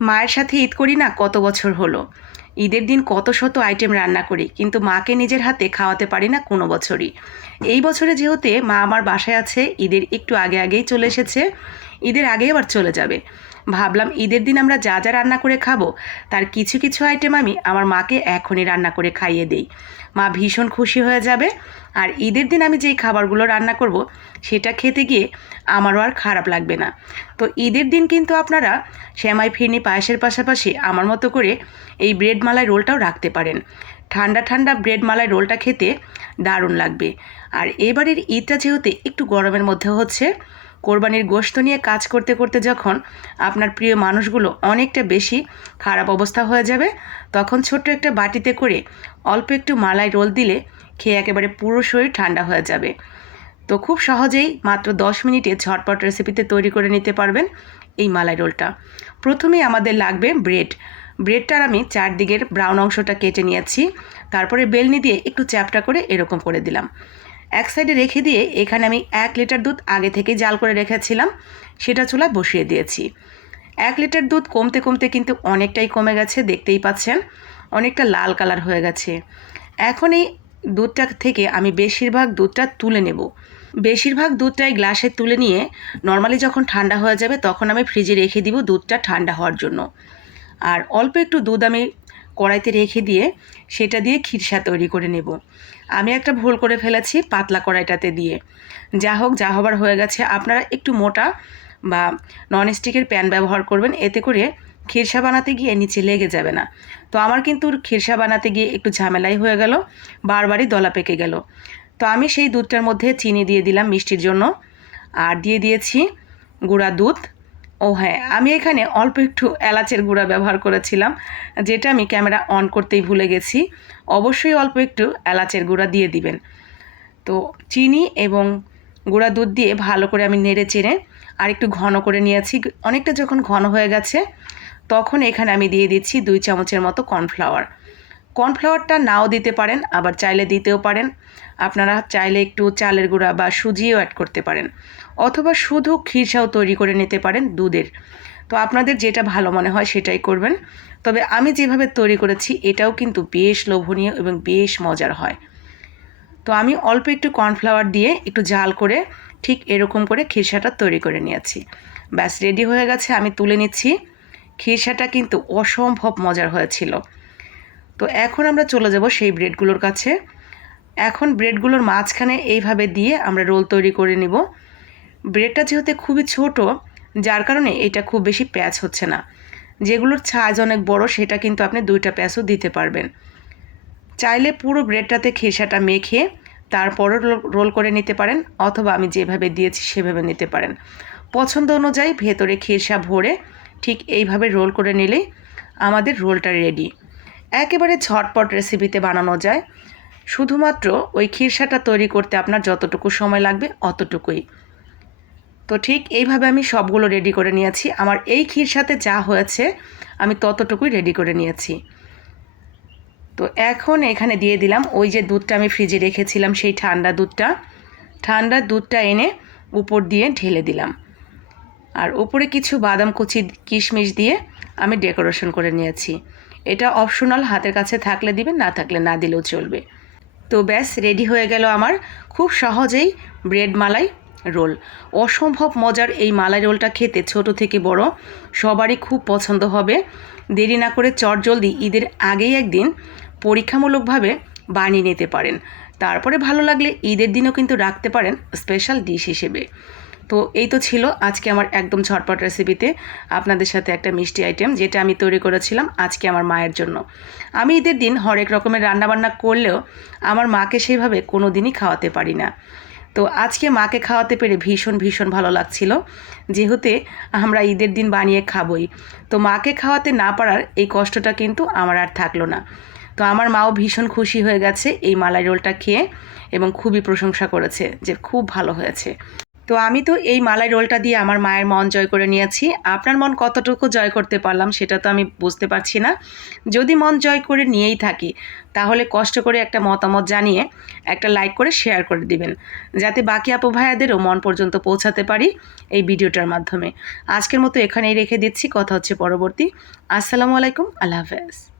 মায়ের সাথে ঈদ করি না, কত বছর হলো। ঈদের দিন কত শত আইটেম রান্না করি, কিন্তু মাকে নিজের হাতে খাওয়াতে পারি না কোনো বছরই। এই বছরে যেহেতু মা আমার বাসায় আছে, ঈদের একটু আগে আগেই চলে এসেছে ঈদের আগেই আবার চলে যাবে। ভাবলাম ঈদের দিন আমরা যা যা রান্না করে খাব, তার কিছু কিছু আইটেম আমি আমার মাকে এখনই রান্না করে খাইয়ে দেই। মা ভীষণ খুশি হয়ে যাবে। আর ঈদের দিন আমি যেই খাবারগুলো রান্না করব, সেটা খেতে গিয়ে আমারও আর খারাপ লাগবে না। তো ঈদের দিন কিন্তু আপনারা শ্যামাই ফিরনি পায়েসের পাশাপাশি আমার মতো করে এই ব্রেড মালাই রোলটাও রাখতে পারেন। ঠান্ডা ঠান্ডা ব্রেড মালাই রোলটা খেতে দারুণ লাগবে। আর এবারের ঈদটা যেহেতু একটু গরমের মধ্যে হচ্ছে কোরবানির গোশত নিয়ে কাজ করতে করতে যখন আপনার প্রিয় মানুষগুলো অনেকটা বেশি খারাপ অবস্থা হয়ে যাবে, তখন ছোট্ট একটা বাটিতে করে অল্প একটু মালাই রোল দিলে খেয়ে একেবারে পুরো শরীর ঠান্ডা হয়ে যাবে। তো খুব সহজেই মাত্র দশ মিনিটে ঝটপট রেসিপিতে তৈরি করে নিতে পারবেন এই মালাই রোলটা। প্রথমেই আমাদের লাগবে ব্রেড। ব্রেডটার আমি চারদিকের ব্রাউন অংশটা কেটে নিয়েছি, তারপরে বেলনি দিয়ে একটু চ্যাপটা করে এরকম করে দিলাম। এক সাইডে রেখে দিয়ে এখানে আমি এক লিটার দুধ আগে থেকে জাল করে রেখেছিলাম, সেটা চুলায় বসিয়ে দিয়েছি। এক লিটার দুধ কমতে কমতে কিন্তু অনেকটাই কমে গেছে, দেখতেই পাচ্ছেন, অনেকটা লাল কালার হয়ে গেছে। এখন এই দুধটা থেকে আমি বেশিরভাগ দুধটা তুলে নেব। বেশিরভাগ দুধটাই গ্লাসে তুলে নিয়ে নর্মালি যখন ঠান্ডা হয়ে যাবে, তখন আমি ফ্রিজে রেখে দিব দুধটা ঠান্ডা হওয়ার জন্য। আর অল্প একটু দুধ আমি কড়াইতে রেখে দিয়ে সেটা দিয়ে খিরসা তৈরি করে নেব। আমি একটা ভুল করে ফেলেছি পাতলা কড়াইটাতে দিয়ে। যা হোক, যা হবার হয়ে গেছে, আপনারা একটু মোটা বা ননস্টিকের প্যান ব্যবহার করবেন, এতে করে খিরসা বানাতে গিয়ে নিচে লেগে যাবে না। তো আমার কিন্তু খিরসা বানাতে গিয়ে একটু ঝামেলাই হয়ে গেল, বারবারই দলা পেকে গেল। তো আমি সেই দুধটার মধ্যে চিনি দিয়ে দিলাম মিষ্টির জন্য। আর দিয়ে দিয়েছি গুঁড়া দুধ ও হ্যাঁ আমি এখানে অল্প একটু এলাচের গুঁড়া ব্যবহার করেছিলাম, যেটা আমি ক্যামেরা অন করতেই ভুলে গেছি। অবশ্যই অল্প একটু এলাচের গুঁড়া দিয়ে দিবেন। তো চিনি এবং গুঁড়া দুধ দিয়ে ভালো করে আমি নেড়ে চেড়ে আর একটু ঘন করে নিয়েছি। অনেকটা যখন ঘন হয়ে গেছে, তখন এখানে আমি দিয়ে দিচ্ছি দুই চামচের মতো কর্নফ্লাওয়ার। কর্নফ্লাওয়ারটা নাও দিতে পারেন, আবার চাইলে দিতেও পারেন। আপনারা চাইলে একটু চালের গুঁড়া বা সুজিও অ্যাড করতে পারেন। অথবা শুধু খিরসাও তৈরি করে নিতে পারেন দুধের। তো আপনাদের যেটা ভালো মনে হয় সেটাই করবেন। তবে আমি যেভাবে তৈরি করেছি, এটাও কিন্তু বেশ লোভনীয় এবং বেশ মজার হয়। তো আমি অল্প একটু কর্নফ্লাওয়ার দিয়ে একটু জাল করে ঠিক এরকম করে খিরসাটা তৈরি করে নিয়েছি। ব্যাস রেডি হয়ে গেছে, আমি তুলে নিচ্ছি। খিরসাটা কিন্তু অসম্ভব মজার হয়েছিল। তো এখন আমরা চলে যাব সেই ব্রেডগুলোর কাছে। এখন ব্রেডগুলোর মাঝখানে এইভাবে দিয়ে আমরা রোল তৈরি করে নিব। ব্রেডটা যেহেতু খুবই ছোট, যার কারণে এটা খুব বেশি প্যাচ হচ্ছে না। যেগুলোর ছাজ অনেক বড়, সেটা কিন্তু আপনি দুইটা প্যাচও দিতে পারবেন। চাইলে পুরো ব্রেডটাতে খেসাটা মেখে তারপরও রোল করে নিতে পারেন, অথবা আমি যেভাবে দিয়েছি সেভাবে নিতে পারেন। পছন্দ অনুযায়ী ভেতরে খেসা ভরে ঠিক এইভাবে রোল করে নিলেই আমাদের রোলটা রেডি। একেবারে ঝটপট রেসিপিতে বানানো যায়। শুধুমাত্র ওই খিরসাটা তৈরি করতে আপনার যতটুকু সময় লাগবে অতটুকুই। তো ঠিক এইভাবে আমি সবগুলো রেডি করে নিয়েছি। আমার এই ক্ষীর সাথে যা হয়েছে, আমি ততটুকুই রেডি করে নিয়েছি। তো এখন এখানে দিয়ে দিলাম ওই যে দুধটা আমি ফ্রিজে রেখেছিলাম, সেই ঠান্ডা দুধটা। ঠান্ডা দুধটা এনে উপর দিয়ে ঢেলে দিলাম। আর উপরে কিছু বাদাম কুচি কিশমিশ দিয়ে আমি ডেকোরেশন করে নিয়েছি। এটা অপশনাল হাতের কাছে থাকলে দিবেন, না থাকলে না দিলেও চলবে। তো ব্যাস রেডি হয়ে গেল আমার খুব সহজেই ব্রেড মালাই রোল অসম্ভব মজার এই মালাই রোলটা খেতে, ছোট থেকে বড়, সবারই খুব পছন্দ হবে। দেরি না করে চটজলদি ঈদের আগেই একদিন পরীক্ষামূলকভাবে বানিয়ে নিতে পারেন। তারপরে ভালো লাগলে ঈদের দিনও কিন্তু রাখতে পারেন স্পেশাল ডিশ হিসেবে। তো এই তো ছিল আজকে আমার একদম ঝটপট রেসিপিতে আপনাদের সাথে একটা মিষ্টি আইটেম যেটা আমি তৈরি করেছিলাম আজকে আমার মায়ের জন্য। আমি ঈদের দিন হরেক রকমের রান্নাবান্না করলেও আমার মাকে সেভাবে কোনো দিনই খাওয়াতে পারি না। তো আজকে মাকে খাওয়াতে পেরে ভীষণ ভীষণ ভালো লাগছিল, যেহেতু আমরা ঈদের দিন বানিয়ে খাবই। তো মাকে খাওয়াতে না পারার এই কষ্টটা কিন্তু আমার আর থাকল না। তো আমার মাও ভীষণ খুশি হয়ে গেছে এই মালাই রোলটা খেয়ে এবং খুবই প্রশংসা করেছে যে খুব ভালো হয়েছে। তো আমি তো এই মালাই রোলটা দিয়ে আমার মায়ের মন জয় করে নিয়েছি। আপনার মন কতটুকু জয় করতে পারলাম সেটা তো আমি বুঝতে পারছি না। যদি মন জয় করে নিয়েই থাকি, তাহলে কষ্ট করে একটা মতামত জানিয়ে, একটা লাইক করে শেয়ার করে দিবেন। যাতে বাকি আপু ভাইয়াদেরও মন পর্যন্ত পৌঁছাতে পারি এই ভিডিওটার মাধ্যমে। আজকের মতো এখানেই রেখে দিচ্ছি। কথা হচ্ছে পরবর্তী। আসসালামু আলাইকুম। আল্লাহ হাফেজ।